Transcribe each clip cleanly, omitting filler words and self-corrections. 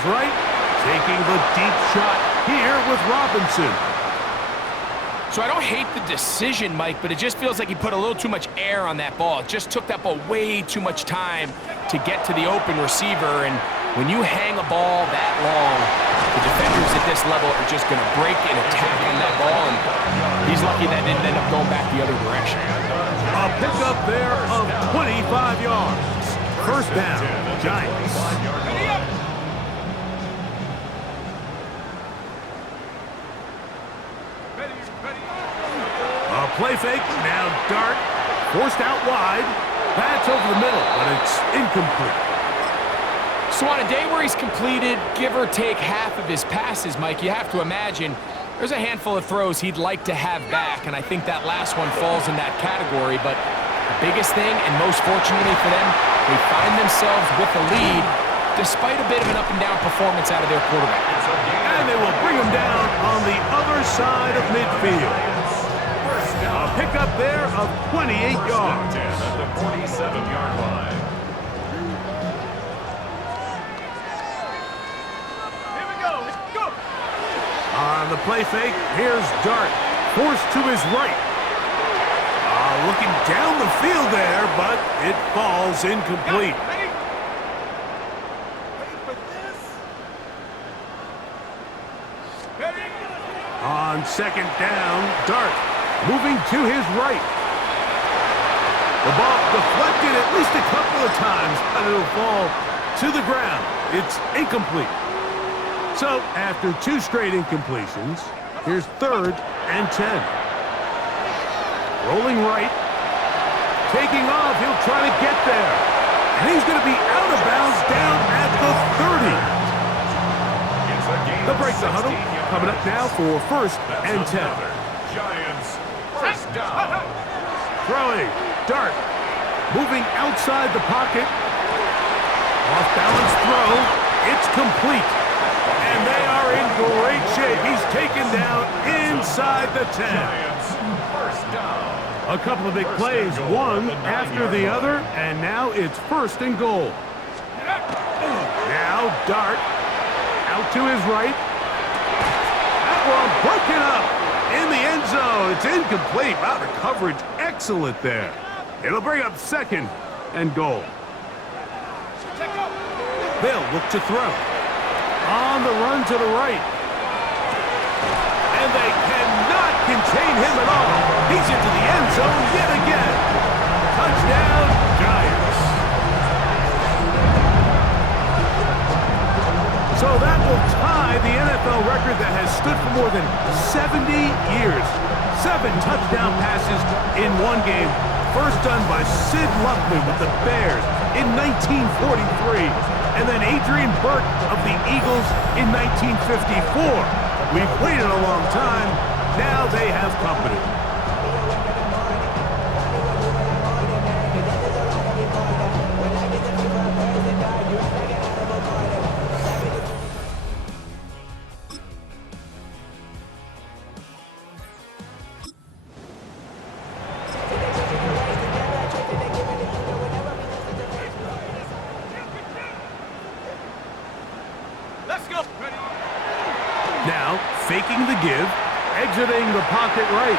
his right, taking the deep shot here with Robinson. So I don't hate the decision, Mike, but it just feels like he put a little too much air on that ball. It just took that ball way too much time to get to the open receiver, and when you hang a ball that long, the defenders at this level are just going to break and attack on that ball, and he's lucky that didn't end up going back the other direction. A pickup there of 25 yards. First down, Giants. A play fake, now Dart, forced out wide. That's over the middle, but it's incomplete. So on a day where he's completed, give or take half of his passes, Mike, you have to imagine there's a handful of throws he'd like to have back, and I think that last one falls in that category. But the biggest thing, and most fortunately for them, they find themselves with a lead despite a bit of an up-and-down performance out of their quarterback. And they will bring him down on the other side of midfield. A pickup there of 28 yards. At the 47-yard line. On the play fake, here's Dart, forced to his right. Looking down the field there, but it falls incomplete. On second down, Dart moving to his right. The ball deflected at least a couple of times, but it'll fall to the ground. It's incomplete. So, after two straight incompletions, here's 3rd and 10. Rolling right. Taking off, he'll try to get there. And he's going to be out of bounds down at the 30. They'll break the huddle. Coming up now for 1st and 10. Giants, first down. Throwing. Dart. Moving outside the pocket. Off-balance throw. It's complete. And they are in great shape. He's taken down inside the 10. Giants, first down. A couple of big plays, one after the other, and now it's 1st and goal. Now Dart out to his right. That one broken up in the end zone. It's incomplete. Wow, the coverage excellent there. It'll bring up 2nd and goal. They'll look to throw. On the run to the right. And they cannot contain him at all. He's into the end zone yet again. Touchdown, Giants. So that will tie the NFL record that has stood for more than 70 years. 7 touchdown passes in one game. First done by Sid Luckman with the Bears in 1943. And then Adrian Burke of the Eagles in 1954. We've waited a long time. Now they have company. Now, faking the give, exiting the pocket right.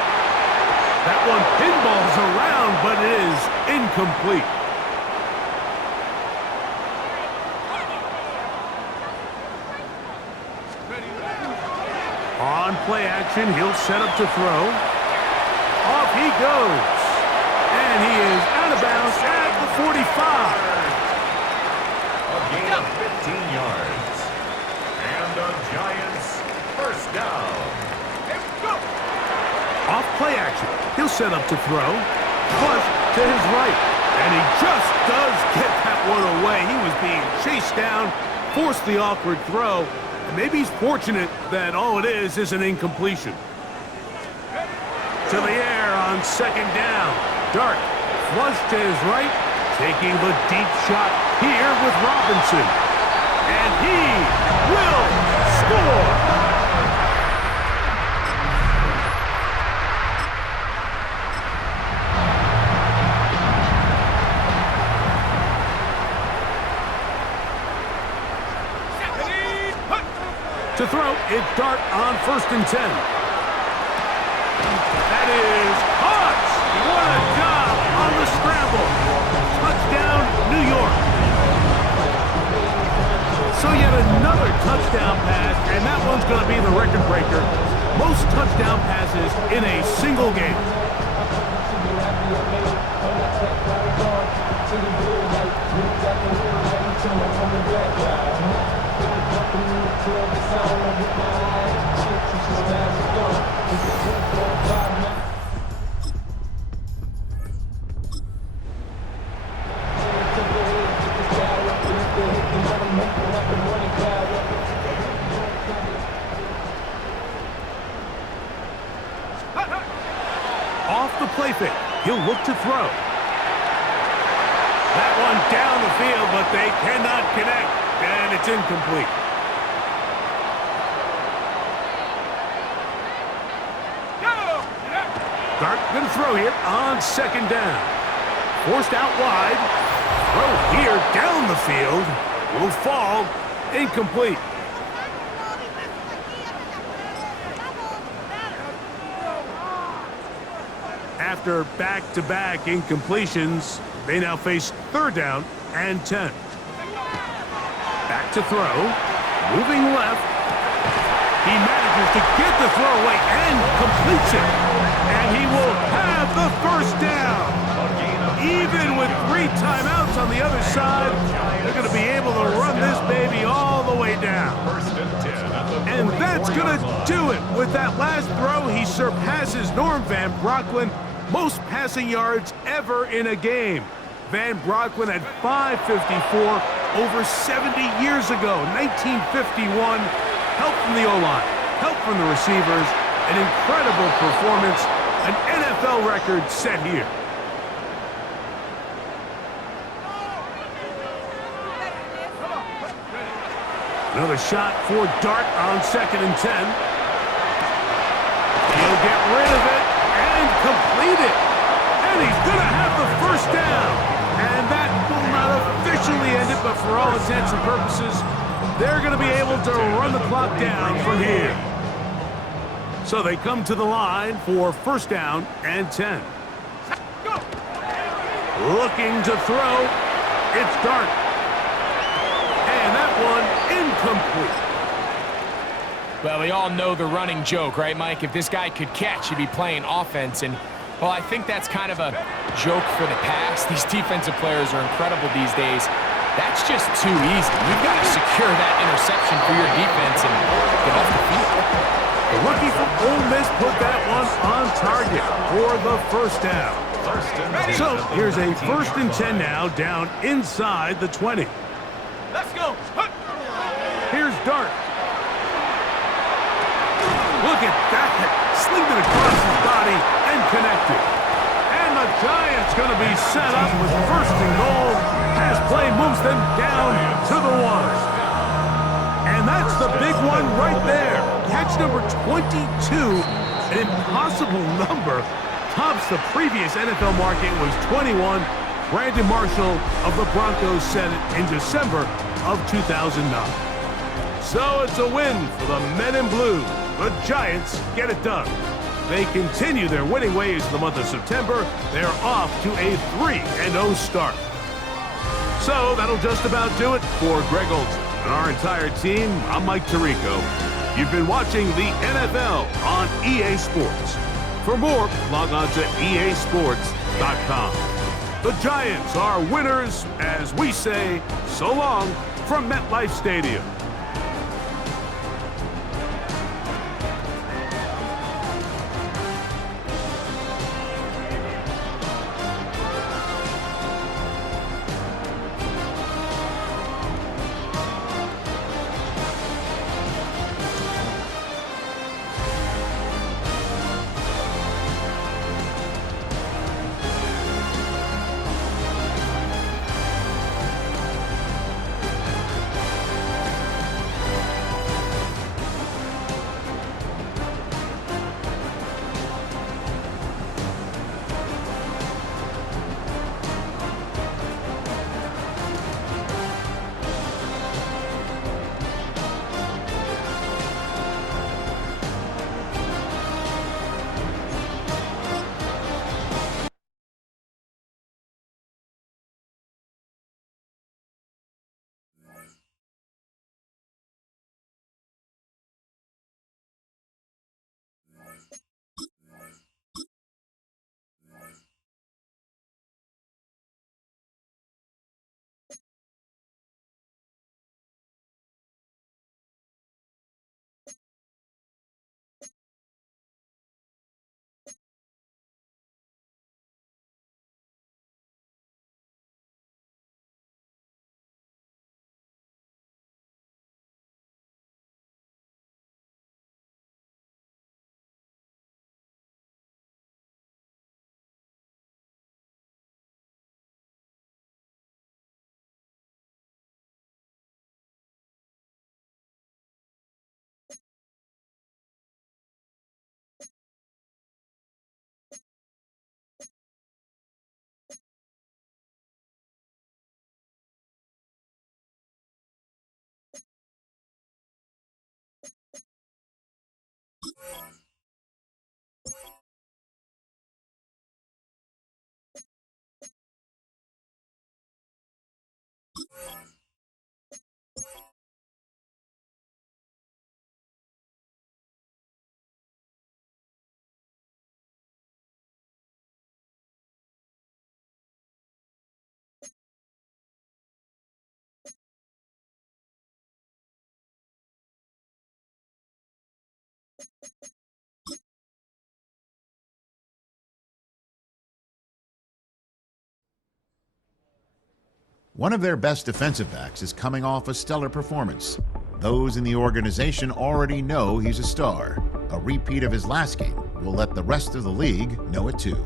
That one pinballs around, but it is incomplete. On play action, he'll set up to throw. Off he goes. And he is out of bounds at the 45. A gain of 15 yards. And the Giants, first down. Off play action. He'll set up to throw. Flush to his right. And he just does get that one away. He was being chased down, forced the awkward throw. And maybe he's fortunate that all it is an incompletion. To the air on second down. Dart flush to his right, taking the deep shot here with Robinson. And he will score! To throw, it's Dart on 1st and 10. That is caught! What a job on the scramble. Touchdown, New York. So yet another touchdown pass, and that one's going to be the record breaker. Most touchdown passes in a single game. Off the play fake, he'll look to throw. That one down the field, but they cannot connect, and it's incomplete. Dart going to throw here on 2nd down. Forced out wide. Throw here down the field. Will fall. Incomplete. After back-to-back incompletions, they now face 3rd down and 10. Back to throw. Moving left. He manages to get the throw away and completes it. And he will have the 1st down. Even with 3 timeouts on the other side, they're going to be able to run this baby all the way down. And that's going to do it. With that last throw, he surpasses Norm Van Brocklin. Most passing yards ever in a game. Van Brocklin at 554 over 70 years ago, 1951. Help from the O-line, help from the receivers, an incredible performance, an NFL record set here. Another shot for Dart on 2nd and 10. He'll get rid of it and complete it. And he's going to have the 1st down. And that will not officially end it, but for all intents and purposes, they're going to be able to run the clock down from here. So they come to the line for 1st down and 10. Looking to throw. It's Dart. And that one incomplete. Well, we all know the running joke, right, Mike? If this guy could catch, he'd be playing offense. And, well, I think that's kind of a joke for the pass. These defensive players are incredible these days. That's just too easy. You've got to secure that interception for your defense and get off the field. The rookie from Ole Miss put that one on target for the 1st down. So here's a 1st and 10 now, down inside the 20. Let's go. Here's Dart. Look at that. Slinged it across his body and connected. And the Giants going to be set up with 1st and goal. Pass play moves them down to the 1. And that's the big one right there. Catch number 22, an impossible number, tops the previous NFL mark. It was 21. Brandon Marshall of the Broncos set it in December of 2009. So it's a win for the Men in Blue. The Giants get it done. They continue their winning ways in the month of September. They're off to a 3-0 start. So that'll just about do it for Greg Olson and our entire team. I'm Mike Tirico. You've been watching the NFL on EA Sports. For more, log on to easports.com. The Giants are winners as we say so long from MetLife Stadium. One of their best defensive backs is coming off a stellar performance. Those in the organization already know he's a star. A repeat of his last game will let the rest of the league know it too.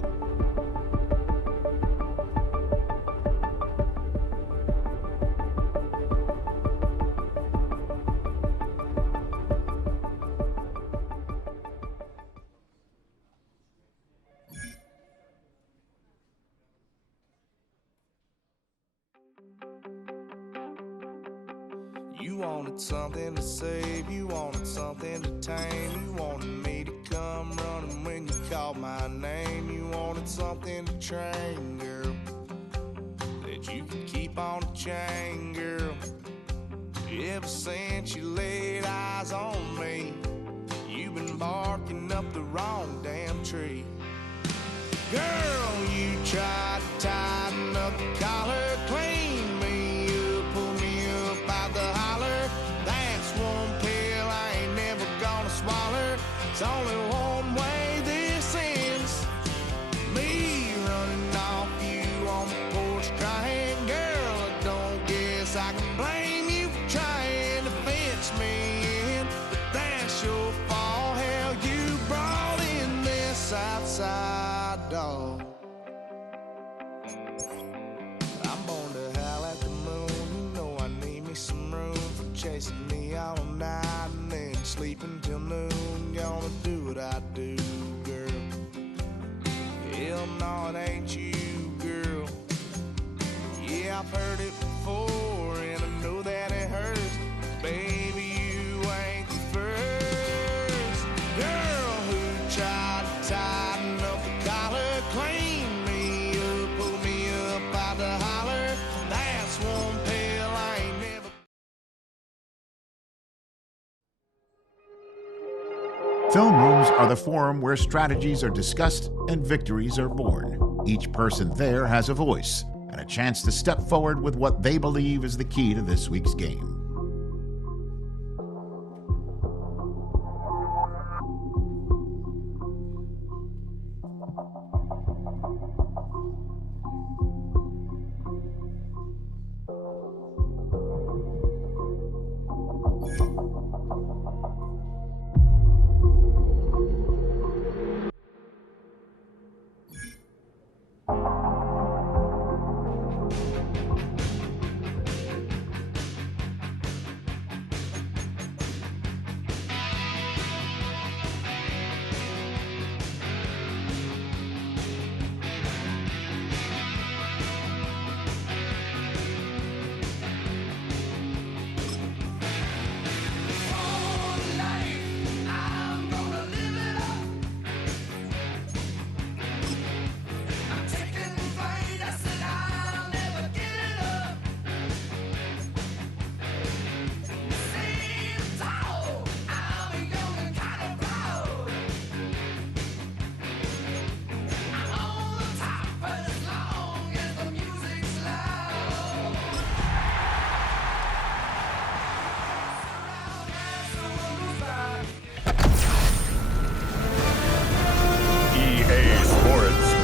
You wanted something to save, you wanted something to tame. You wanted me to come running when you called my name. You wanted something to train, girl, that you could keep on the chain, girl. Ever since you laid eyes on me, you've been barking up the wrong damn tree. Girl, you tried to tighten up the collar, clean me up, pull me up out the holler. That's one pill I ain't never gonna swallow. It's only one way this ends. Me running off you on the porch crying. Girl, I don't guess I can blame you for trying to fence me in, but that's your fault. Hell, you brought in this outside dog. I'm born to howl at the moon. You know I need me some room for chasing me all night and then sleeping till noon. Gonna do what I do, girl. Hell no, it ain't you, girl. Yeah, I've heard it before and I know that it hurts. Baby, you ain't the first girl who tried to tighten up the collar, clean me up, pull me up out the holler. That's one pill I ain't never. Film rooms are the forum where strategies are discussed and victories are born. Each person there has a voice and a chance to step forward with what they believe is the key to this week's game.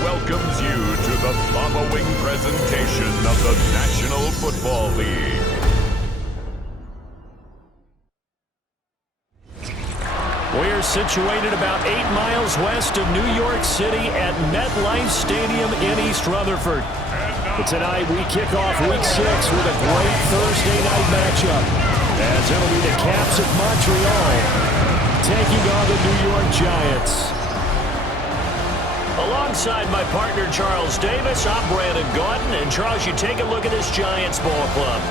Welcomes you to the following presentation of the National Football League. We're situated about 8 miles west of New York City at MetLife Stadium in East Rutherford. But tonight we kick off Week 6 with a great Thursday night matchup, as it'll be the Caps of Montreal taking on the New York Giants. Alongside my partner, Charles Davis, I'm Brandon Gaudin. And, Charles, you take a look at this Giants ball club.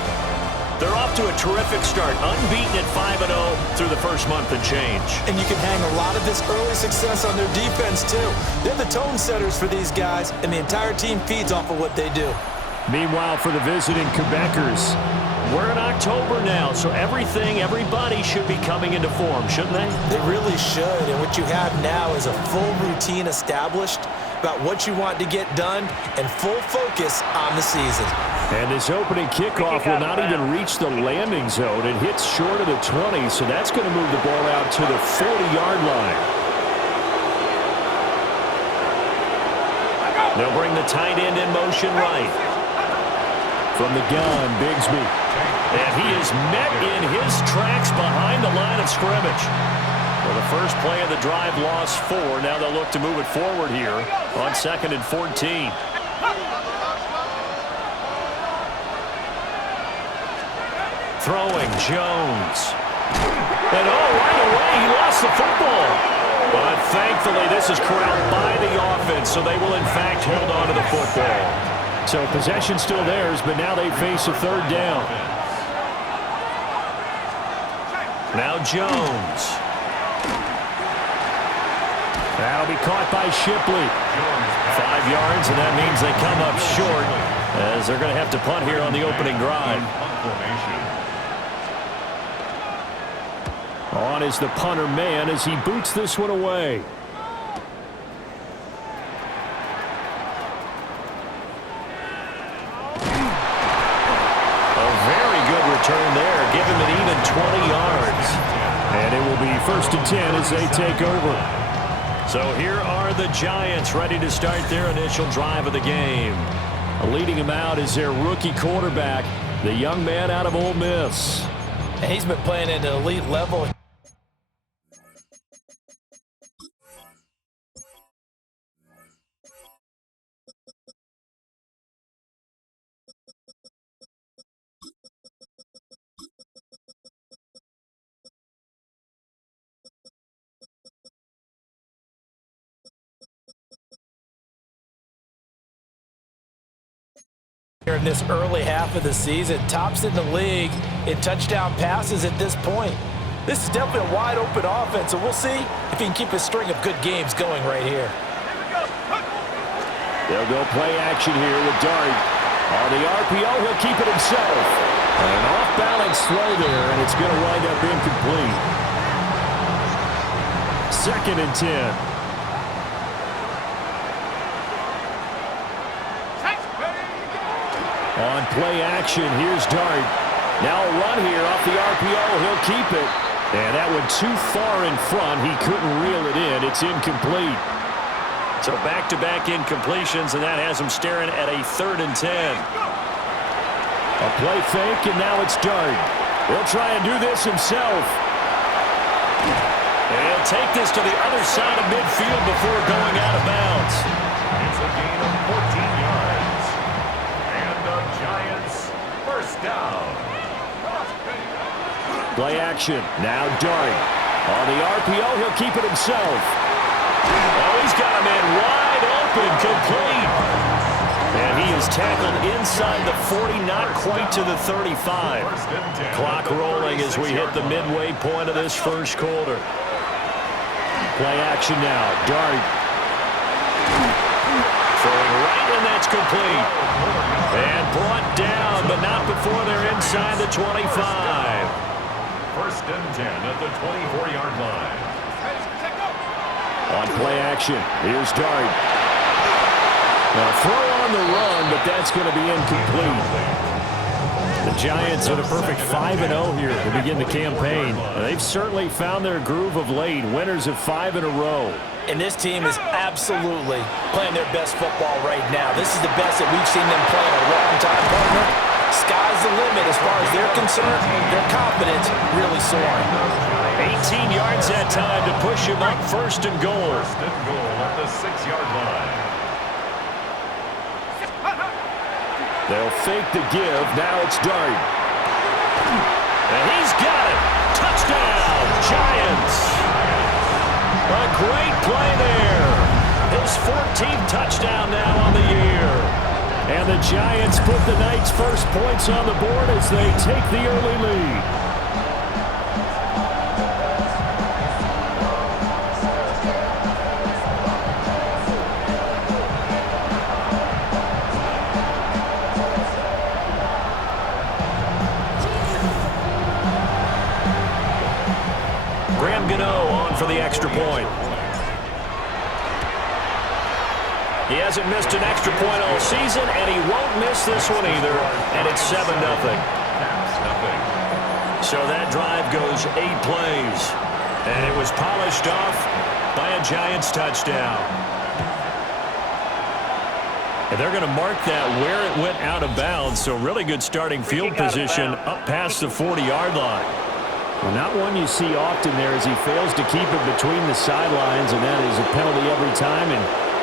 They're off to a terrific start, unbeaten at 5-0 through the first month and change. And you can hang a lot of this early success on their defense, too. They're the tone setters for these guys, and the entire team feeds off of what they do. Meanwhile, for the visiting Quebecers, We're in October now, so everybody should be coming into form, shouldn't they? They really should, and what you have now is a full routine established about what you want to get done and full focus on the season. And this opening kickoff will not even reach the landing zone. It hits short of the 20, so that's going to move the ball out to the 40-yard line. They'll bring the tight end in motion right. From the gun, Bigsby. And he is met in his tracks behind the line of scrimmage. Well, the first play of the drive lost 4. Now they'll look to move it forward here on 2nd and 14. Throwing, Jones. And right away, he lost the football. But thankfully, this is corralled by the offense, so they will, in fact, hold on to the football. So possession still theirs, but now they face a 3rd down. Now Jones. That'll be caught by Shipley. 5 yards, and that means they come up short as they're going to have to punt here on the opening drive. On is the punter man as he boots this one away. A very good return there. Give him an even 20 yards. And it will be 1st and 10 as they take over. So here are the Giants ready to start their initial drive of the game. Leading him out is their rookie quarterback, the young man out of Ole Miss. And he's been playing at an elite level. Here in this early half of the season, tops in the league in touchdown passes at this point. This is definitely a wide open offense, and we'll see if he can keep a string of good games going right here. They'll go play action here with Dart. On the RPO, he'll keep it himself. An off-balance throw there, and it's going to wind up incomplete. 2nd and 10. On play action, here's Dart. Now a run here off the RPO. He'll keep it. And that one too far in front. He couldn't reel it in. It's incomplete. So back-to-back incompletions, and that has him staring at a 3rd and 10. A play fake, and now it's Dart. He'll try and do this himself. And he'll take this to the other side of midfield before going out of bounds. It's a gain of 14 yards. And the Giants first down. Play action. Now Dart. On the RPO, he'll keep it himself. Oh, he's got him in wide open, complete. And he is tackled inside the 40, not quite to the 35. Clock rolling as we hit the midway point of this first quarter. Play action now. Dart. Throwing right, and that's complete. And brought down, but not before they're inside the 25. 1st and 10 at the 24-yard line. On play action, here's Dart. Now throw on the run, but that's going to be incomplete. The Giants are the perfect 5-0 here to begin the campaign. They've certainly found their groove of late, winners of 5 in a row. And this team is absolutely playing their best football right now. This is the best that we've seen them play in a long time, partner. Sky's the limit as far as they're concerned. Their confidence really soaring. 18 yards that time to push him up 1st and goal. 1st and goal at the 6-yard line. They'll fake the give. Now it's Dart. And he's got it. Touchdown, Giants. A great play there. His 14th touchdown now on the year. And the Giants put the Knights' first points on the board as they take the early lead. Gano on for the extra point. He hasn't missed an extra point all season, and he won't miss this one either, and it's 7-0. So that drive goes 8 plays, and it was polished off by a Giants touchdown. And they're going to mark that where it went out of bounds, so really good starting field position up past the 40-yard line. Well, not one you see often there as he fails to keep it between the sidelines, and that is a penalty every time, and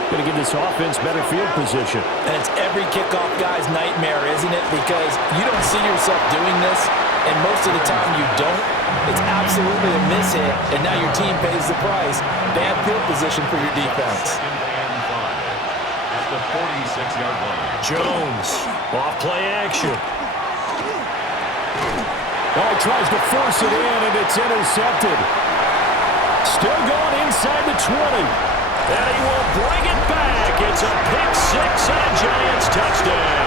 going to give this offense better field position. And it's every kickoff guy's nightmare, isn't it? Because you don't see yourself doing this, and most of the time you don't. It's absolutely a miss-hit, and now your team pays the price. Bad field position for your defense. At the 46-yard line. Jones, off play action. Oh, he tries to force it in, and it's intercepted. Still going inside the 20. And he will bring it back. It's a pick six and a Giants touchdown.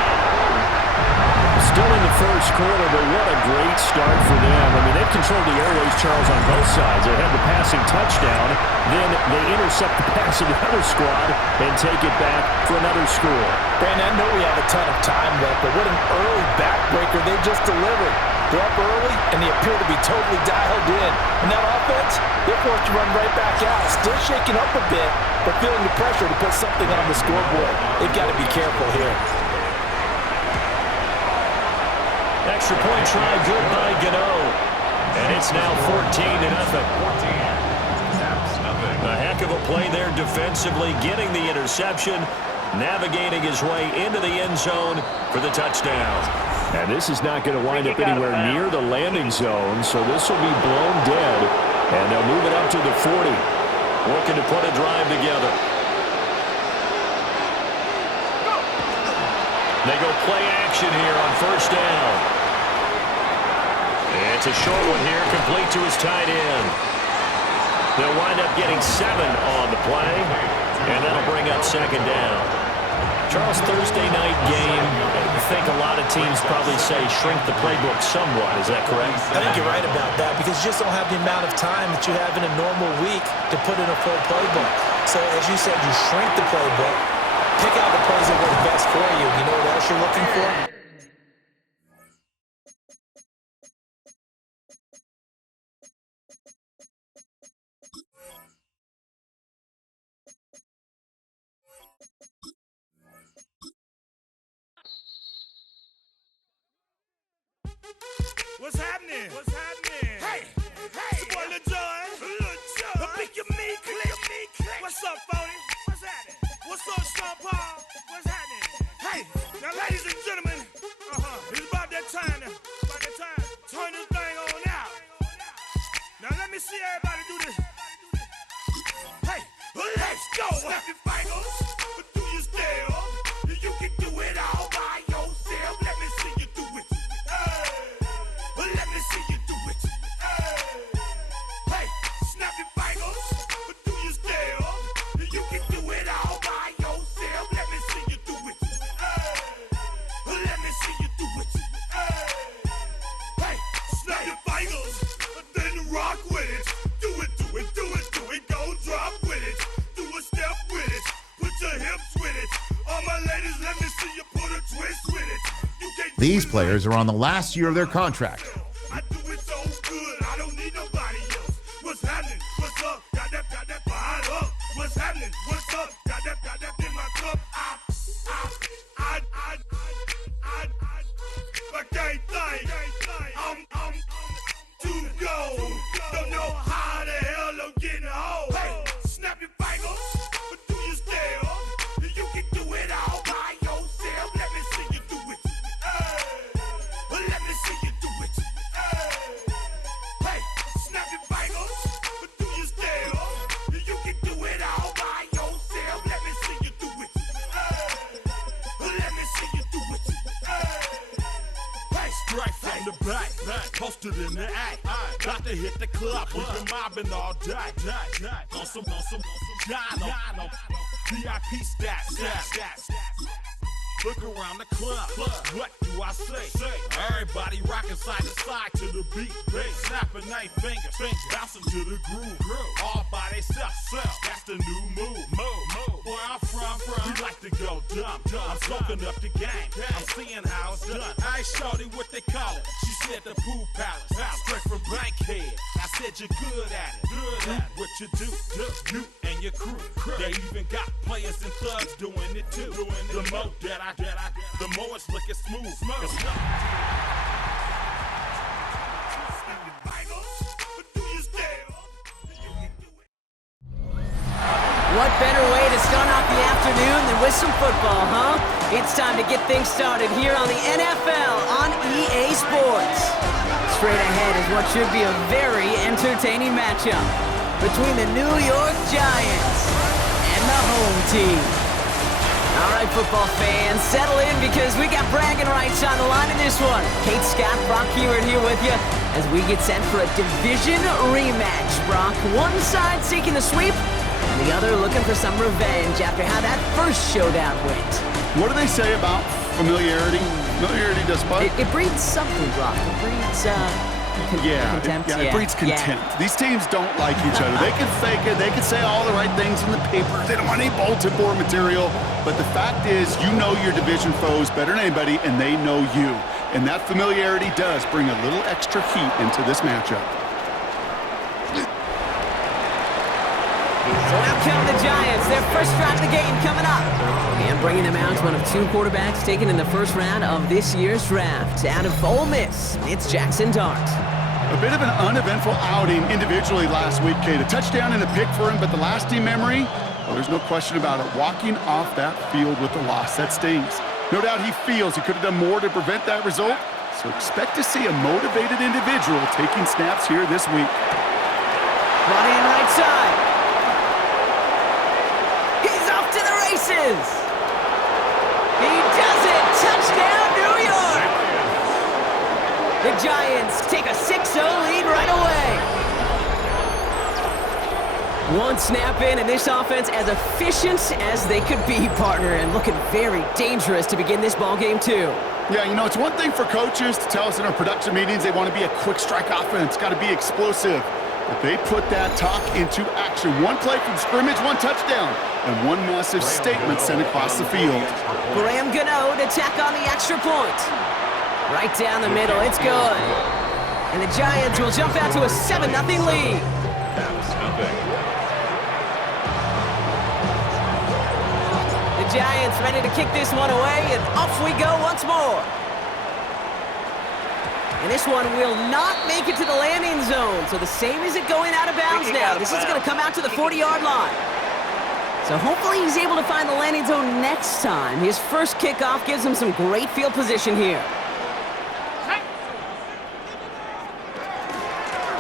Still in the first quarter, but what a great start for them. I mean, they've controlled the airways, Charles, on both sides. They had the passing touchdown. Then they intercept the pass of the other squad and take it back for another score. Brandon, I know we have a ton of time left, but what an early backbreaker they just delivered. They're up early, and they appear to be totally dialed in. And that offense, they're forced to run right back out. Still shaking up a bit, but feeling the pressure to put something on the scoreboard. They've got to be careful here. Extra point try, good by Gano. And it's now 14-0. A heck of a play there defensively, getting the interception, navigating his way into the end zone for the touchdown. And this is not going to wind up anywhere near the landing zone, so this will be blown dead. And they'll move it up to the 40. Looking to put a drive together. They go play action here on first down. It's a short one here, complete to his tight end. They'll wind up getting 7 on the play, and that'll bring up second down. Charles, Thursday night game, I think a lot of teams probably say shrink the playbook somewhat. Is that correct? I think you're right about that because you just don't have the amount of time that you have in a normal week to put in a full playbook. So, as you said, you shrink the playbook, pick out the plays that work best for you. You know what else you're looking for? What's happening? What's happening? Hey, hey, it's your boy Lil Jon. The pick your me click. What's up, Phony? What's happening? What's up, Sean Paul? What's happening? Hey, now, ladies and gentlemen, it's about that time. Turn this thing on out. Now let me see everybody do this. Hey, let's go. Snap your fingers, do your step. You can do it all by yourself. Let me see you do it. Let me see you do it. Hey, snap your fingers, do your step. You can do it all by yourself. Let me see you do it. Let me see you do it. Hey, snap your fingers, then rock with it. Do it, do it, do it, do it. Go drop with it. Do a step with it. Put your hips with it. All my ladies, let me see you put a twist with it. These players are on the last year of their contract. I do it so good, I don't need nobody else. What's happening? What's up? Got that fired up. What's happening? What's up? Got that in my cup. I can't think. I'm too go. Don't know how the hell I'm getting home. Hey, snap your fingers, do your step. You can do it all by yourself. Let me see you do it. Let me see you do it. Hey, snap your fingers, do your step. You can do it all by yourself. Let me see you do it. Let me see you do it. Hey, straight from the back, posted in the act. Got to hit the club, we've been mobbing all day. On some Jono, VIP stats. Look around the club. What do I say? Everybody rocking side to side to the beat. Snapping their fingers, bouncing to the groove. All by themselves. That's the new move. Where I'm from, we like to go dumb. I'm soaking up the game. I'm seeing how it's done. I ain't shorty what they call it. She said the pool palace. Straight from Bankhead. I said you're good at it. Do what you do. You and your crew. They even got players and thugs doing it too. The more that I the more it's looking smooth. What better way to start off the afternoon than with some football, huh? It's time to get things started here on the NFL on EA Sports. Straight ahead is what should be a very entertaining matchup between the New York Giants and the home team. All right, football fans, settle in because we got bragging rights on the line in this one. Kate Scott, Brock Keyword here with you as we get set for a division rematch. Brock, one side seeking the sweep, and the other looking for some revenge after how that first showdown went. What do they say about familiarity? Familiarity does what? It breeds something, Brock. It breeds, contempt. It breeds contempt. Yeah. These teams don't like each other. They can fake it. They can say all the right things in the paper. They don't want any bulletin board material. But the fact is, you know your division foes better than anybody, and they know you. And that familiarity does bring a little extra heat into this matchup. So out come the Giants. Their first drive of the game coming up. And bringing them out is one of two quarterbacks taken in the first round of this year's draft. Out of Ole Miss, it's Jackson Dart. A bit of an uneventful outing individually last week, Kate. A touchdown and a pick for him, but the lasting memory, well, there's no question about it. Walking off that field with a loss, that stings. No doubt he feels he could have done more to prevent that result, so expect to see a motivated individual taking snaps here this week. Brought in right side. He's off to the races. He does it. Touchdown, New York. The Giants take a 6-0 lead right away. One snap in, and this offense as efficient as they could be, partner, and looking very dangerous to begin this ball game too. Yeah, you know, it's one thing for coaches to tell us in our production meetings they want to be a quick strike offense, got to be explosive. But they put that talk into action. One play from scrimmage, one touchdown, and one massive statement sent across the field. Graham Gano to tack on the extra point. Right down the middle, it's good. And the Giants will jump out to a 7-0 lead. The Giants ready to kick this one away, and off we go once more. And this one will not make it to the landing zone. So the same as it going out of bounds now. This is going to come out to the 40-yard line. So hopefully he's able to find the landing zone next time. His first kickoff gives him some great field position here.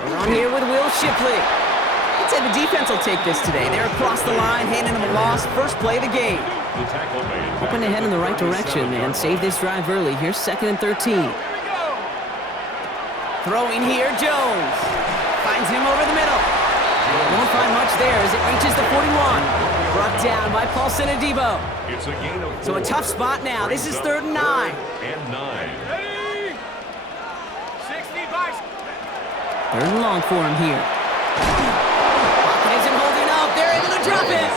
We're on here with Will Shipley. I'd say the defense will take this today. They're across the line, handing him a loss. First play of the game. Hoping to head in the right direction and save this drive early. Here's 2nd and 13. Throwing here, Jones. Finds him over the middle. Won't find much there as it reaches the 41. Brought down by Paulson Adebo. So a tough spot now. This is 3rd and 9. Ready? 60 3rd and long for him here. Pocket isn't holding up. They're able to drop it.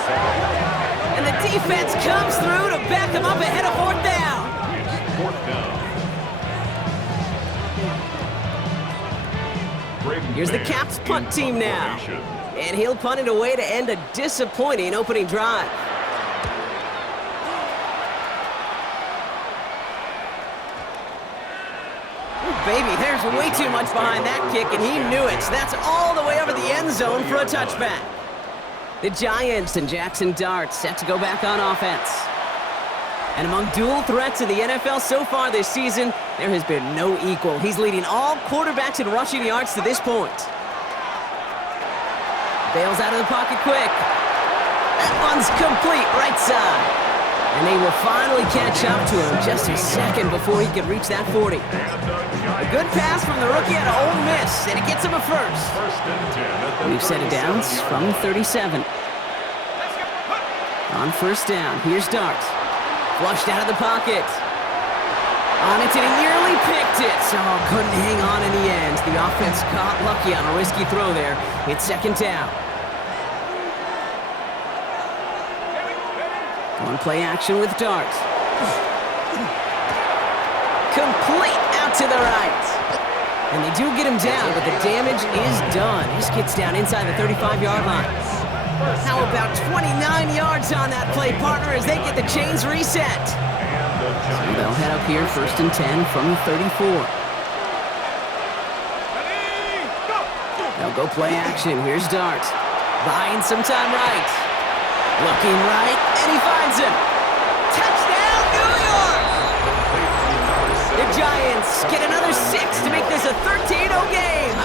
And the defense comes through to back them up ahead of 4th down. Here's the Caps punt team now. And he'll punt it away to end a disappointing opening drive. Ooh, baby, there's way too much behind that kick, and he knew it. So that's all the way over the end zone for a touchback. The Giants and Jackson Dart set to go back on offense. And among dual threats in the NFL so far this season, there has been no equal. He's leading all quarterbacks in rushing yards to this point. Bails out of the pocket quick. That one's complete, right side. And they will finally catch up to him just a second before he can reach that 40. A good pass from the rookie out of Ole Miss, and it gets him a first. We've set it down from 37. On 1st down, here's Dart. Flushed out of the pocket. On it, and he nearly picked it. So couldn't hang on in the end. The offense got lucky on a risky throw there. It's second down. On play action with Dart. Complete out to the right. And they do get him down, but the damage is done. He just gets down inside the 35-yard line. How about 29 yards on that play, partner, as they get the chains reset? So they'll head up here, first and 10 from the 34. They'll go play action. Here's Dart. Buying some time right. Looking right, and he finds him. Touchdown, New York! The Giants get another 6 to make this a 13-0 game.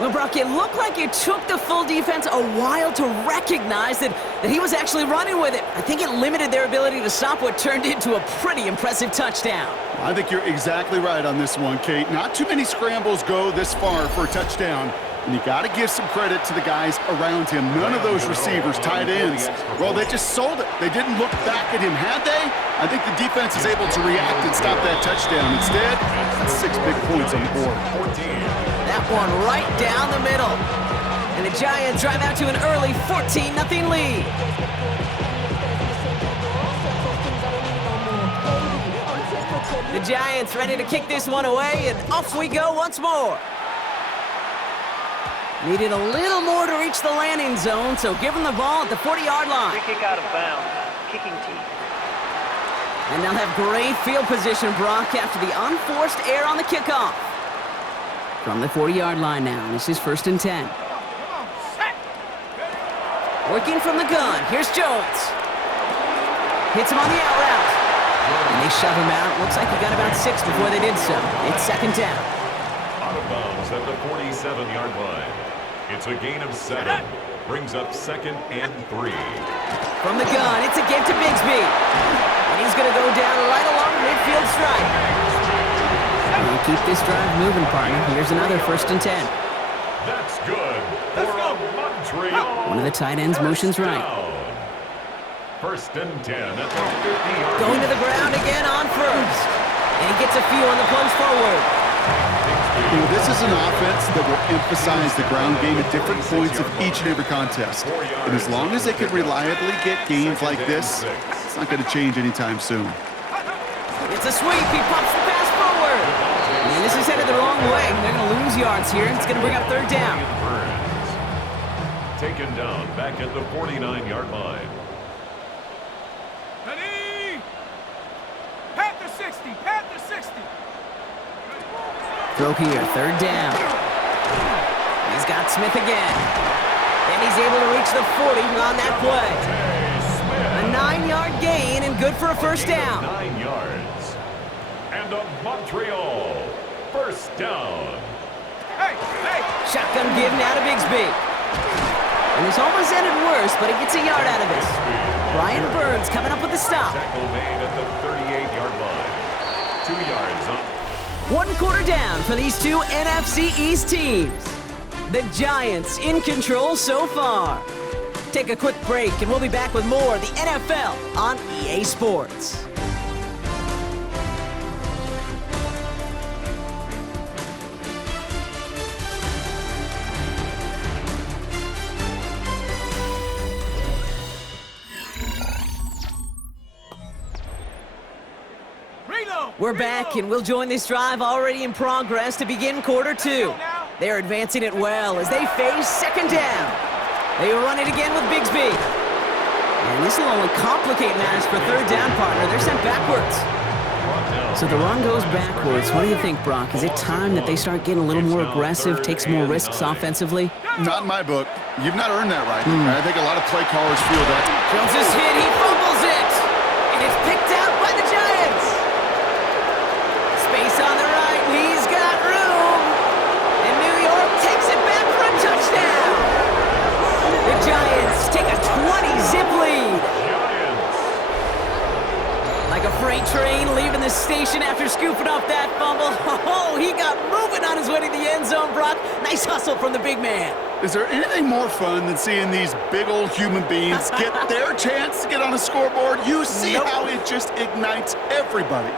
Well, Brock, it looked like it took the full defense a while to recognize that he was actually running with it. I think it limited their ability to stop what turned into a pretty impressive touchdown. I think you're exactly right on this one, Kate. Not too many scrambles go this far for a touchdown. And you got to give some credit to the guys around him. None of those receivers, tight ends, well, they just sold it. They didn't look back at him, had they? I think the defense is able to react and stop that touchdown. Instead, that's 6 big points on the board. That one right down the middle. And the Giants drive out to an early 14-0 lead. The Giants ready to kick this one away, and off we go once more. Needed a little more to reach the landing zone, so give them the ball at the 40-yard line. Free kick out of bounds. Kicking team. And they'll have great field position, Brock, after the unforced error on the kickoff. From the 40-yard line now, this is first and 10. Working from the gun, here's Jones. Hits him on the out route. And they shove him out. Looks like he got about 6 before they did so. It's second down. Out of bounds at the 47-yard line. It's a gain of 7. Brings up second and 3. From the gun, it's a give to Bigsby. And he's going to go down right along the midfield stripe. And keep this drive moving, partner. Here's another first and 10. That's good for Montreal. One of the tight ends motions right. First and 10 at the 50-yard line. Going to the ground again on first. And he gets a few on the plunge forward. You know, this is an offense that will emphasize the ground game at different points of each and every contest. And as long as they can reliably get gains like this, it's not going to change anytime soon. It's a sweep. He pops the pass forward. And this is headed the wrong way. They're going to lose yards here. It's going to bring up third down. Taken down back at the 49-yard line. Panther 60, Panther 60. Throw here, third down. He's got Smith again. And he's able to reach the 40 on that play. A 9-yard gain and good for a first down. 9 yards. And a Montreal first down. Shotgun give now to Bigsby. And this almost ended worse, but he gets a yard out of this. Brian Burns coming up with the stop. Tackle made at the 38-yard line. 2 yards on. 1 quarter down for these two NFC East teams. The Giants in control so far. Take a quick break and we'll be back with more of the NFL on EA Sports. We're back, and we'll join this drive already in progress to begin quarter 2. They're advancing it well as they face second down. They run it again with Bigsby. And this will only complicate matters for third down, partner. They're sent backwards. So the run goes backwards. What do you think, Brock? Is it time that they start getting a little more aggressive, take some more risks offensively? Not in my book. You've not earned that right. I think a lot of play callers feel that. Jones is hit. He fumbles it. And it's picked out by the Giants. Space on the right, he's got room. And New York takes it back for a touchdown. The Giants take a 20-zip lead. Like a freight train leaving the station after scooping up that fumble. Oh, he got moving on his way to the end zone, Brock. Nice hustle from the big man. Is there anything more fun than seeing these big old human beings get their chance to get on a scoreboard? You see how it just ignites everybody.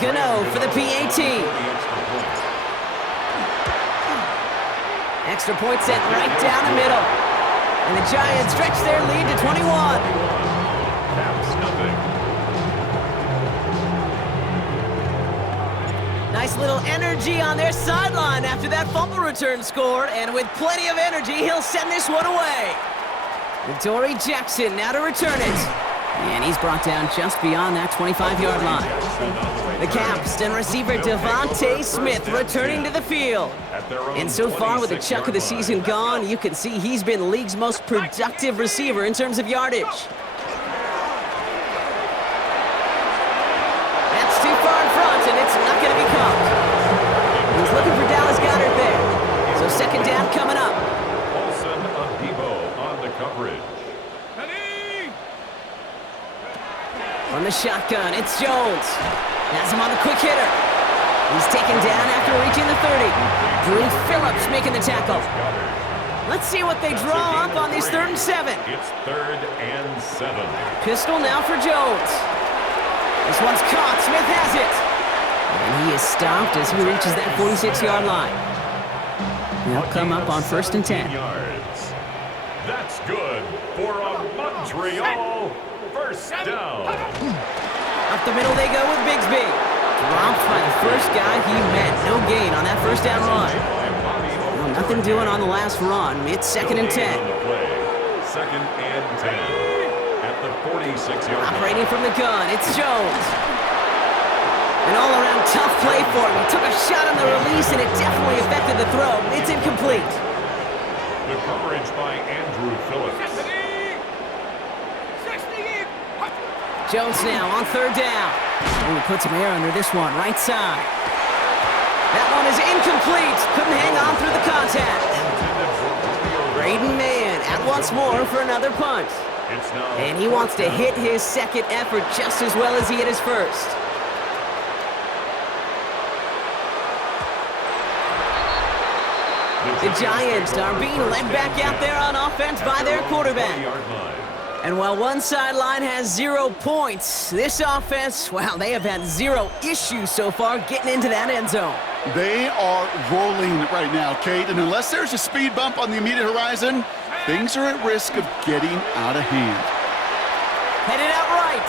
Gano for the PAT. Extra point sent right down the middle. And the Giants stretch their lead to 21. Caps nothing. Nice little energy on their sideline after that fumble return scored. And with plenty of energy, he'll send this one away. Dory Jackson now to return it. And he's brought down just beyond that 25-yard line. The Caps and receiver Devontae Smith returning to the field. And so far, with a chunk of the season gone, you can see he's been the league's most productive receiver in terms of yardage. That's too far in front, and it's not going to be caught. He's looking for Dallas Goedert there. So second down coming up. Olsen Adibo on the coverage. From the shotgun, it's Jones. Has him on the quick hitter. He's taken down after reaching the 30. Drew Phillips making the tackle. Let's see what they draw up on these 3rd and 7. It's 3rd and 7. Pistol now for Jones. This one's caught. Smith has it. And he is stopped as he reaches that 46-yard line. They'll come up on 1st and 10. Yards. That's good for a Montreal first down. Up the middle they go with Bigsby. Dropped by the first guy he met. No gain on that first down run. Well, nothing doing on the last run. It's 2nd and 10. 2nd and 10. At the 46-yard line. Operating from the gun, it's Jones. An all-around tough play for him. He took a shot on the release, and it definitely affected the throw. It's incomplete. The coverage by Andrew Phillips. Jones now on 3rd down. Ooh, put some air under this one, right side. That one is incomplete. Couldn't hang on through the contact. Braden Mann at once more for another punt. And he wants to hit his second effort just as well as he hit his first. The Giants are being led back out there on offense by their quarterback. And while one sideline has 0 points, this offense, well, they have had 0 issues so far getting into that end zone. They are rolling right now, Kate, and unless there's a speed bump on the immediate horizon, things are at risk of getting out of hand. Headed out right.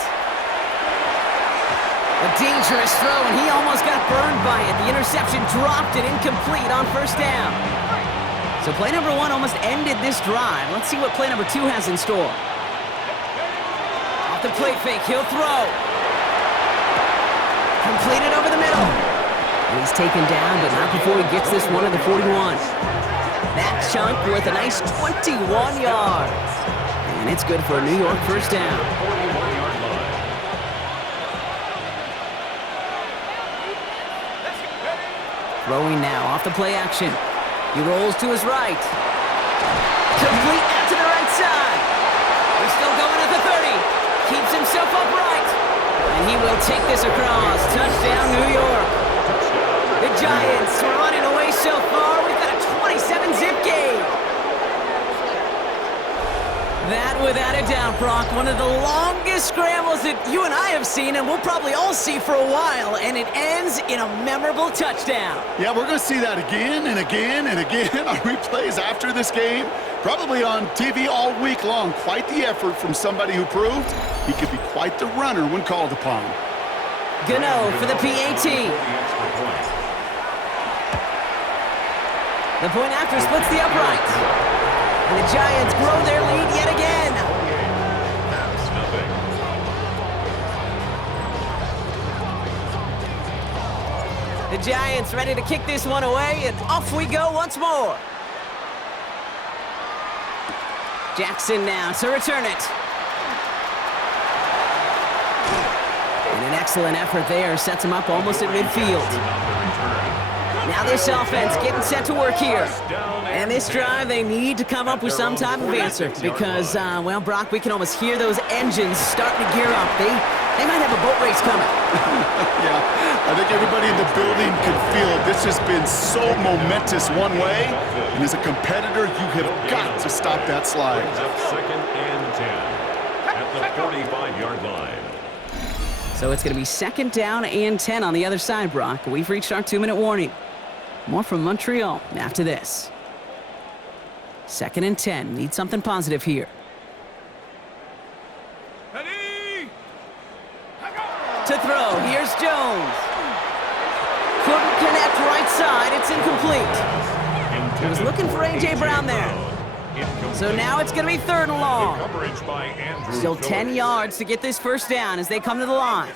A dangerous throw, and he almost got burned by it. The interception dropped it incomplete on 1st down. So play number 1 almost ended this drive. Let's see what play number 2 has in store. The play fake, he'll throw. Completed over the middle. And he's taken down, but not before he gets this one at the 41. That chunk worth a nice 21 yards. And it's good for a New York first down. Throwing now off the play action. He rolls to his right. Complete out to the right side. He's still going at the 30. Keeps himself upright. And he will take this across. Touchdown, New York. The Giants are running away so far. We've got a 27-zip game. That, without a doubt, Brock, one of the longest scrambles that you and I have seen, and we'll probably all see for a while, and it ends in a memorable touchdown. Yeah, we're going to see that again and again and again on replays after this game. Probably on TV all week long. Quite the effort from somebody who proved he could be quite the runner when called upon. Gano for the PAT. The point after splits the upright. And the Giants grow their lead yet again. The Giants ready to kick this one away, and off we go once more. Jackson now to return it. And an excellent effort there sets him up almost at midfield. Now this offense getting set to work here. And this drive, they need to come up with some type of answer because, well, Brock, we can almost hear those engines starting to gear up. They They might have a boat race coming. Yeah, I think everybody in the building can feel it. This has been so momentous one way, and as a competitor, you have got to stop that slide. Brings up 2nd and 10 at the 45-yard line. So it's going to be 2nd down and 10 on the other side, Brock. We've reached our 2-minute warning. More from Montreal after this. 2nd and 10. Need something positive here. To throw, here's Jones. Couldn't connect right side, it's incomplete. He was looking for A.J. Brown there. So now it's going to be 3rd and long. Still 10 yards to get this first down as they come to the line.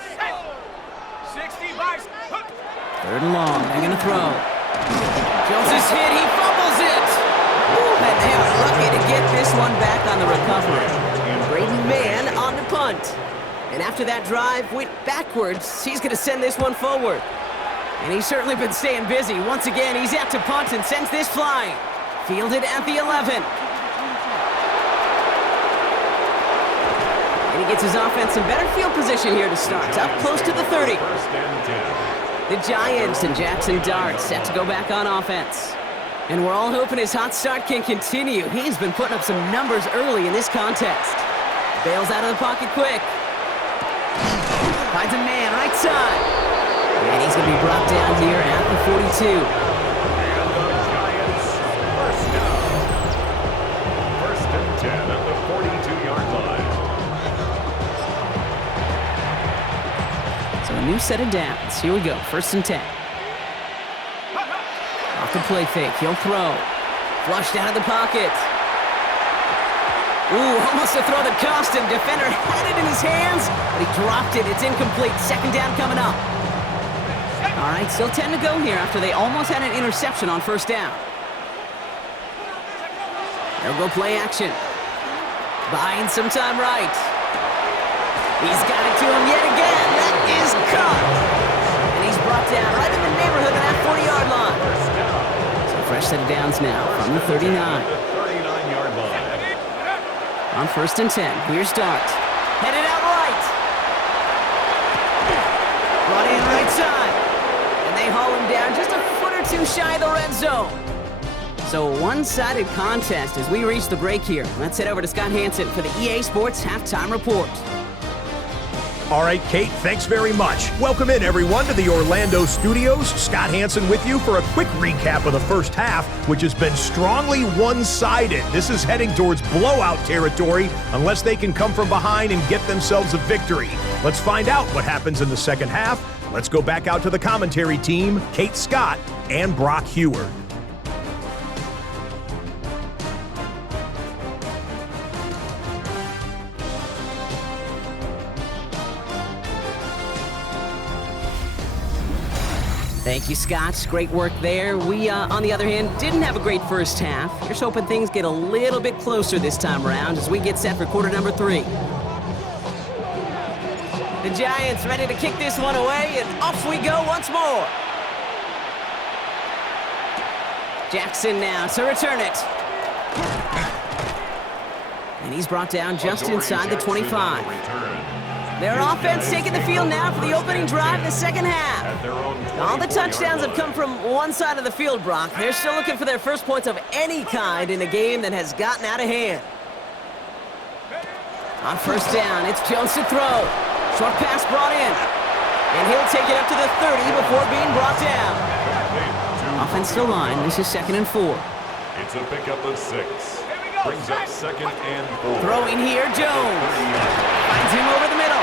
3rd and long, they're going to throw. Jones is hit, he fumbles it. And they are lucky to get this one back on the recovery. Braden Mann on the punt. And after that drive went backwards, he's going to send this one forward. And he's certainly been staying busy. Once again, he's out to punt and sends this flying. Fielded at the 11. And he gets his offense in better field position here to start. Up close to the 30. The Giants and Jackson Dart set to go back on offense. And we're all hoping his hot start can continue. He's been putting up some numbers early in this contest. Bails out of the pocket quick. Finds a man right side. And he's going to be brought down here at the 42. And the Giants first down. 1st and 10 at the 42-yard line. So a new set of downs. Here we go. 1st and 10. Off the play fake. He'll throw. Flushed out of the pocket. Ooh, almost a throw that cost him. Defender had it in his hands, but he dropped it. It's incomplete. 2nd down coming up. All right, still 10 to go here after they almost had an interception on 1st down. They'll go play action. Buying some time right. He's got it to him yet again. That is caught. And he's brought down right in the neighborhood of that 40-yard line. So fresh set of downs now from the 39. On 1st and 10, here's Dart. Headed out right. Brought in right side. And they haul him down just a foot or two shy of the red zone. So a one-sided contest as we reach the break here. Let's head over to Scott Hansen for the EA Sports Halftime Report. All right, Kate, thanks very much. Welcome in, everyone, to the Orlando studios. Scott Hansen with you for a quick recap of the first half, which has been strongly one-sided. This is heading towards blowout territory unless they can come from behind and get themselves a victory. Let's find out what happens in the second half. Let's go back out to the commentary team, Kate Scott and Brock Heward. Thank you, Scott. Great work there. We, on the other hand, didn't have a great first half. Here's hoping things get a little bit closer this time around as we get set for quarter number 3. The Giants ready to kick this one away, and off we go once more. Jackson now to return it. And he's brought down just inside the 25. Their offense taking the field now for the opening drive in the second half. All the touchdowns have come from one side of the field, Brock. They're still looking for their first points of any kind in a game that has gotten out of hand. On 1st down, it's Jones to throw. Short pass brought in. And he'll take it up to the 30 before being brought down. Offensive line, this is 2nd and 4. It's a pickup of 6. Brings up 2nd and 4. Throwing here, Jones. Finds him over the middle.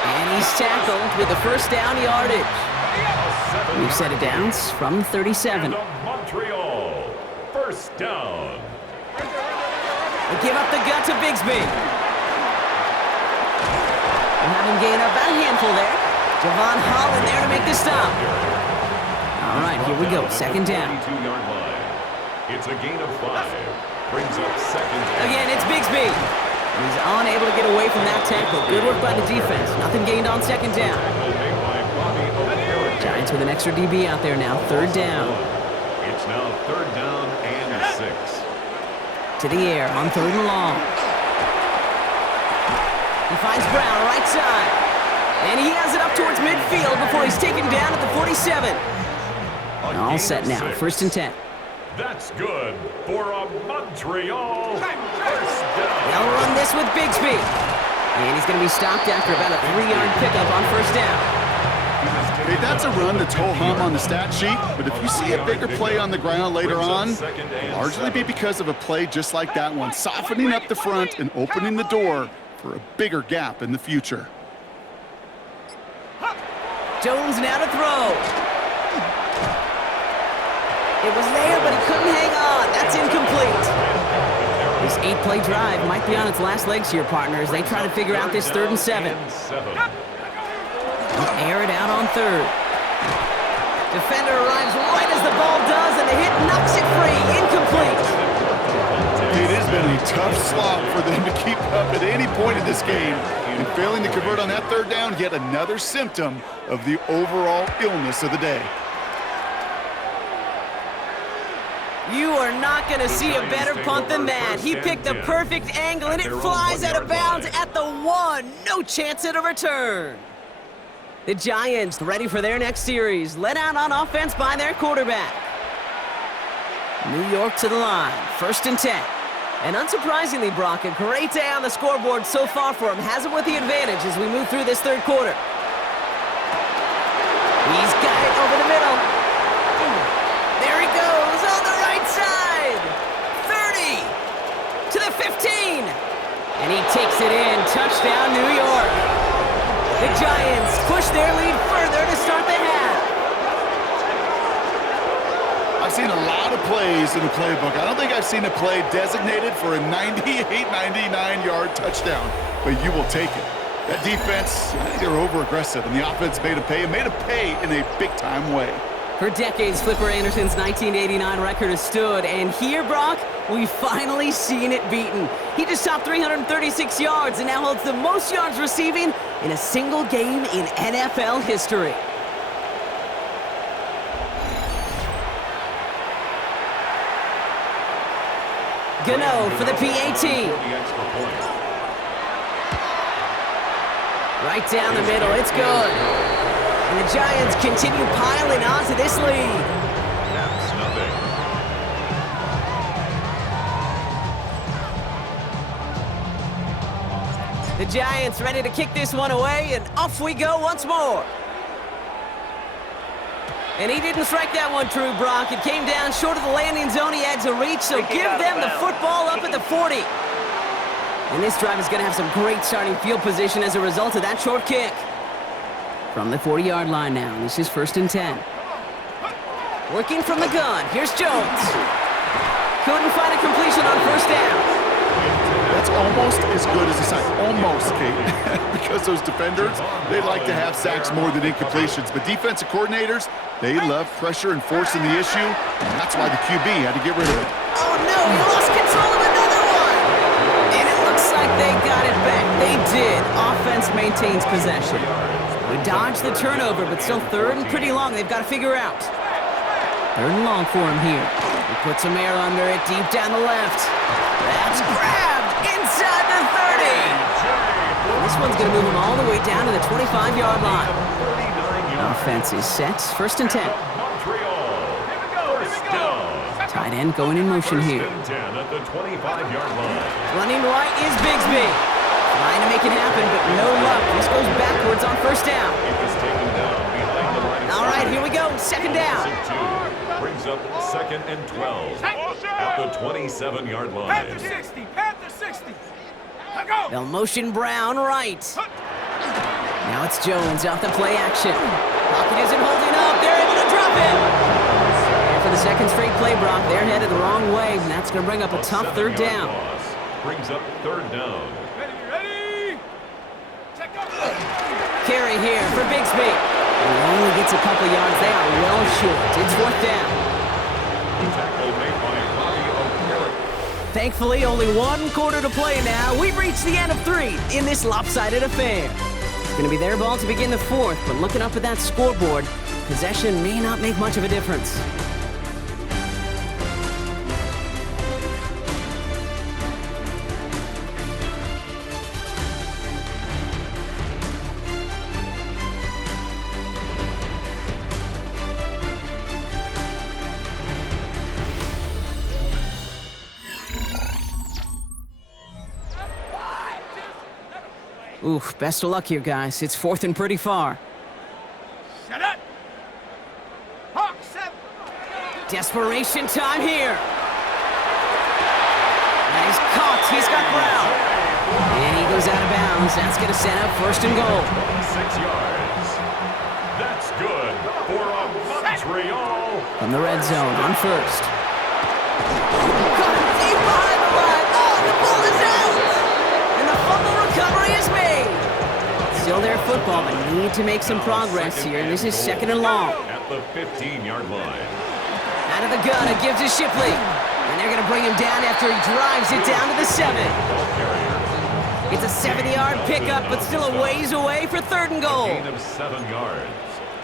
And he's tackled with the first down yardage. New set of downs from 37. Montreal, 1st down. They give up the gut to Bigsby. We'll have him gain about a handful there. Javon Holland there to make the stop. All right, here we go. 2nd down. It's a gain of 5. Brings up 2nd down. Again, it's Bigsby. He's unable to get away from that tackle. Good work by the defense. Nothing gained on 2nd down. Giants with an extra DB out there now. 3rd down. It's now 3rd down and 6. To the air on 3rd and long. He finds Brown right side. And he has it up towards midfield before he's taken down at the 47. All set now, 1st and 10. That's good for a Montreal first down. They'll run this with Bigsby. And he's going to be stopped after about a 3-yard pickup on 1st down. Hey, that's a run that's ho-hum on the stat sheet, but if you see a bigger play on the ground later on, it'll largely be because of a play just like that one, softening up the front and opening the door for a bigger gap in the future. Jones now to throw. It was there, but he couldn't hang on. That's incomplete. This 8-play drive might be on its last legs here, partners. They try to figure out this 3rd and 7. Air it out on 3rd. Defender arrives right as the ball does, and the hit knocks it free. Incomplete. It has been a tough slog for them to keep up at any point in this game. And failing to convert on that 3rd down, yet another symptom of the overall illness of the day. You are not going to see a better punt than that. He picked the perfect angle, and it flies out of bounds at the 1. No chance at a return. The Giants ready for their next series, led out on offense by their quarterback. New York to the line, 1st and 10. And unsurprisingly, Brock, a great day on the scoreboard so far for him. Has him with the advantage as we move through this 3rd quarter. He's got it over the middle. There he goes on the right side. 30 to the 15. And he takes it in. Touchdown, New York. The Giants push their lead further to start the half. I've seen a lot of plays in the playbook. I don't think I've seen a play designated for a 98, 99-yard touchdown, but you will take it. That defense, I think they were over-aggressive, and the offense made a pay, and made a pay in a big-time way. For decades, Flipper Anderson's 1989 record has stood, and here, Brock, we've finally seen it beaten. He just topped 336 yards and now holds the most yards receiving in a single game in NFL history. Gano for the PAT. Right down the middle, it's good. And the Giants continue piling onto this lead. That's nothing. The Giants ready to kick this one away, and off we go once more. And he didn't strike that one true, Brock. It came down short of the landing zone he had to reach, so give them the football up at the 40. And this drive is going to have some great starting field position as a result of that short kick. From the 40-yard line now, this is 1st and 10. Working from the gun, here's Jones. Couldn't find a completion on 1st down. That's almost as good as a sack. Almost, Kate. Because those defenders, they like to have sacks more than incompletions. But defensive coordinators, they love pressure and forcing the issue. And that's why the QB had to get rid of it. Oh, no, he lost control of another one. And it looks like they got it back. They did. Offense maintains possession. We dodged the turnover, but still 3rd and pretty long. They've got to figure out. 3rd and long for him here. He puts some air under it deep down the left. That's grabbed inside the 30. This one's going to move him all the way down to the 25-yard line. Offense is set. 1st and 10. Tight end going in motion here. Running right is Bigsby. Trying to make it happen, but no luck. This goes backwards on 1st down. All right, here we go. 2nd down. Brings up 2nd and 12 at the 27-yard line. Panther 60, Panther 60. They'll motion Brown right. Now it's Jones off the play action. Pocket isn't holding up. They're able to drop him. And for the 2nd straight play, Brock, they're headed the wrong way, and that's going to bring up a tough 3rd down. Brings up 3rd down. Ready? Check up. Carry here for Bigsby. And he only gets a couple yards. They are well short. It's 4th down. Tackle made by Bobby O'Carroll. Thankfully, only 1 quarter to play now. We've reached the end of 3 in this lopsided affair. It's going to be their ball to begin the 4th, but looking up at that scoreboard, possession may not make much of a difference. Oof, best of luck here, guys. It's 4th and pretty far. Shut up! Hawk, set! Desperation time here. And he's caught. He's got Brown. And he goes out of bounds. That's going to set up 1st and goal. 6 yards. That's good for a Montreal. From the red zone on 1st. Caught deep behind the line. Oh, the ball is out. And the fumble recovery is made. Still their football, but need to make some progress here. And this is 2nd and long. At the 15-yard line. Out of the gun, it gives to Shipley. And they're going to bring him down after he drives it down to the 7. It's a 70-yard pickup, but still a ways away for 3rd and goal. Gain of 7 yards.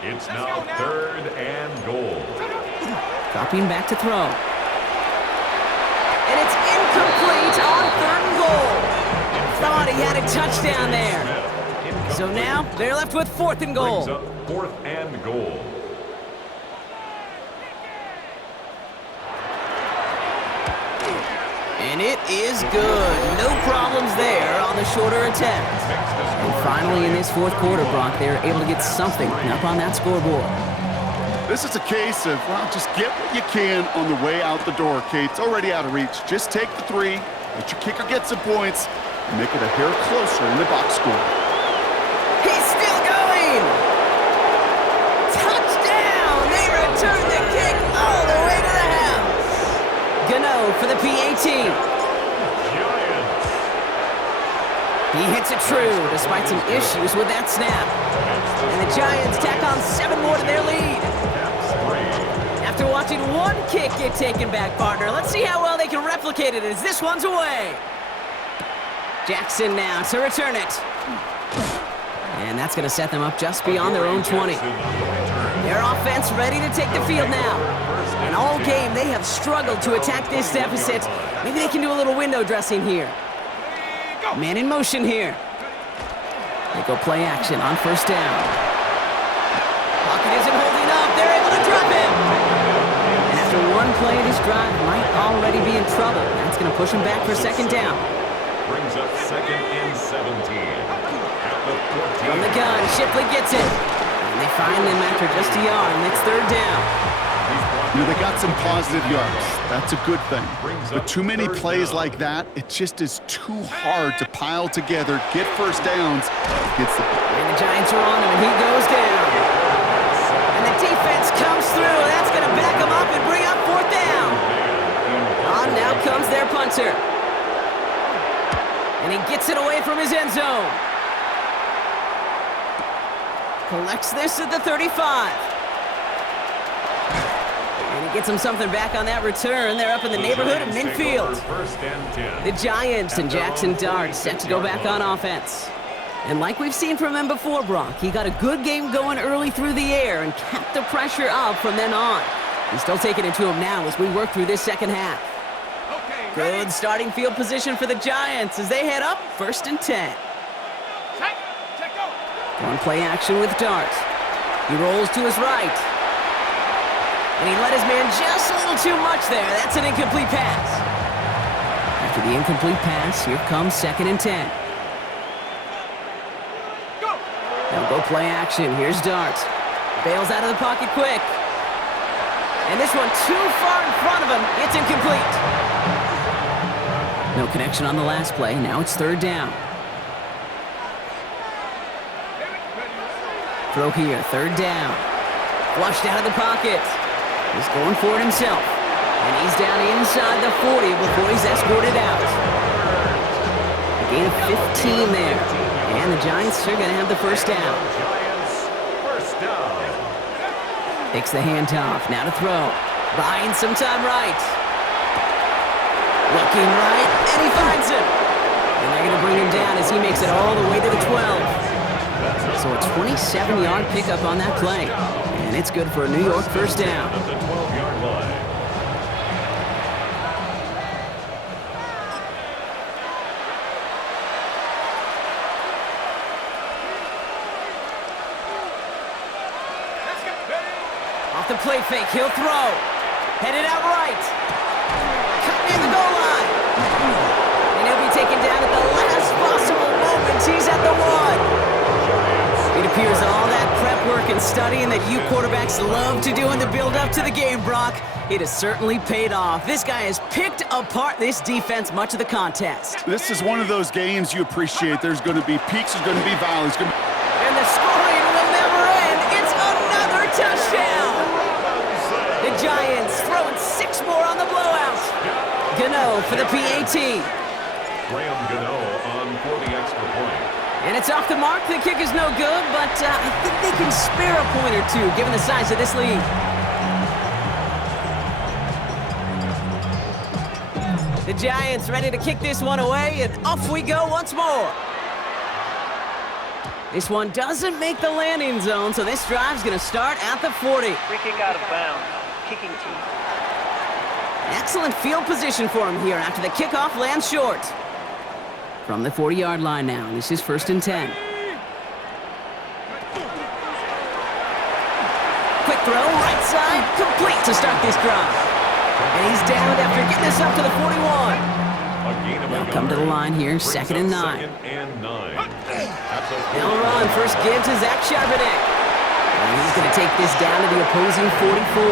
It's now 3rd and goal. Dropping back to throw. And it's incomplete on 3rd and goal. Thought he had a touchdown there. So now they're left with 4th and goal. Brings up 4th and goal. And it is good. No problems there on the shorter attempt. And finally in this 4th quarter, Brock, they're able to get something up on that scoreboard. This is a case of, well, just get what you can on the way out the door, Kate. It's already out of reach. Just take the 3, let your kicker get some points, and make it a hair closer in the box score. He's still going! Touchdown! They return the kick all the way to the house. Gano for the PAT. Giants. He hits it true, despite some issues with that snap. And the Giants tack on 7 more to their lead. After watching one kick get taken back, partner, let's see how well they can replicate it as this one's away. Jackson now to return it. And that's going to set them up just beyond their own 20. Their offense ready to take the field now. And all game, they have struggled to attack this deficit. Maybe they can do a little window dressing here. Man in motion here. They go play action on 1st down. Pocket isn't holding up. They're able to drop him. And after one play of this drive, might already be in trouble. That's going to push him back for 2nd down. Brings up 2nd and 17. At the 14. From the gun, Shipley gets it. And they find them after just a yard, and it's 3rd down. You know, they got some positive yards. That's a good thing. But too many plays like that, it just is too hard to pile together, get 1st downs. Gets the... And the Giants are on him, and he goes down. And the defense comes through. That's going to back him up and bring up 4th down. On now comes their punter. And he gets it away from his end zone. Collects this at the 35. And he gets him something back on that return. They're up in the neighborhood of midfield. The Giants and Jackson Dart set to go back on offense. And like we've seen from him before, Brock, he got a good game going early through the air and kept the pressure up from then on. He's still taking it to him now as we work through this 2nd half. Good starting field position for the Giants as they head up 1st and 10. On play action with Dart. He rolls to his right. And he let his man just a little too much there. That's an incomplete pass. After the incomplete pass, here comes 2nd and 10. They'll go play action. Here's Dart. Bails out of the pocket quick. And this one too far in front of him. It's incomplete. No connection on the last play. Now it's 3rd down. Throw here, 3rd down. Flushed out of the pocket. He's going for it himself. And he's down inside the 40 before he's escorted out. A gain of 15 there. And the Giants are going to have the 1st down. Takes the handoff. Now to throw. Buying some time right. Looking right. And he finds him. And they're going to bring him down as he makes it all the way to the 12. So a 27-yard pickup on that play. And it's good for a New York 1st down. At the 12-yard line. Off the play fake, he'll throw. Headed out right. Cut near the goal line. And he'll be taken down at the last possible moment He's at the 1. It appears all that prep work and studying that you quarterbacks love to do in the build-up to the game, Brock, it has certainly paid off. This guy has picked apart this defense much of the contest. This is one of those games you appreciate. There's going to be peaks, there's going to be valleys. And the scoring will never end. It's another touchdown. The Giants throwing 6 more on the blowout. Gano for the PAT. Graham Gano on for the extra point. And it's off the mark. The kick is no good, but I think they can spare a point or two given the size of this lead. The Giants ready to kick this one away, and off we go once more. This one doesn't make the landing zone, so this drive's going to start at the 40. Free kick out of bounds. Kicking team. Excellent field position for him here after the kickoff lands short. From the 40-yard line now, this is 1st and 10. Quick throw, right side, complete to start this drive. And he's down after getting this up to the 41. They'll come to the line here, 2nd and 9. They'll run, first give to Zach Charbonnet. And he's going to take this down to the opposing 44.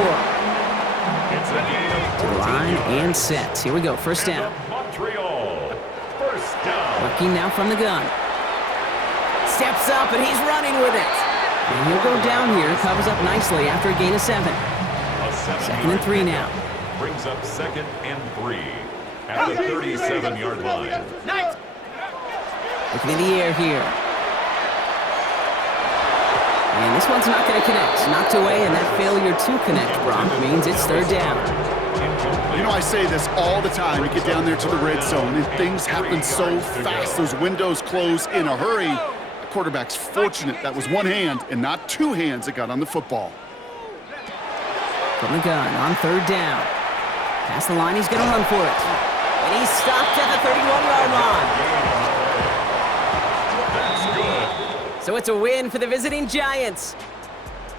To the line and set. Here we go, 1st down. Working now from the gun. Steps up and he's running with it. And he'll go down here, covers up nicely after a gain of 7. 2nd and 3 now. Brings up 2nd and 3 at the 37-yard line. Looking in the air here. And this one's not going to connect. Knocked away, and that failure to connect, Brock, means it's 3rd down. You know, I say this all the time. You get down there to the red zone, and things happen so fast. Those windows close in a hurry. The quarterback's fortunate that was one hand and not 2 hands that got on the football. From the gun on 3rd down. Past the line, he's going to run for it. And he's stopped at the 31-yard line. So it's a win for the visiting Giants.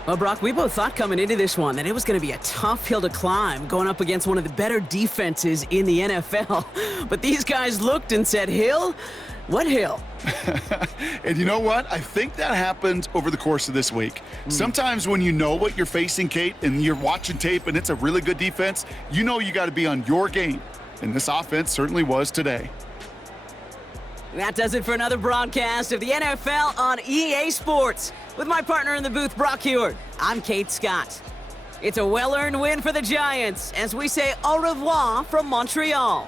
Well, Brock, we both thought coming into this one that it was going to be a tough hill to climb going up against one of the better defenses in the NFL. But these guys looked and said, Hill? What hill? And you know what? I think that happened over the course of this week. Sometimes when you know what you're facing, Kate, and you're watching tape and it's a really good defense, you know you got to be on your game. And this offense certainly was today. That does it for another broadcast of the NFL on EA Sports. With my partner in the booth, Brock Heward, I'm Kate Scott. It's a well-earned win for the Giants as we say au revoir from Montreal.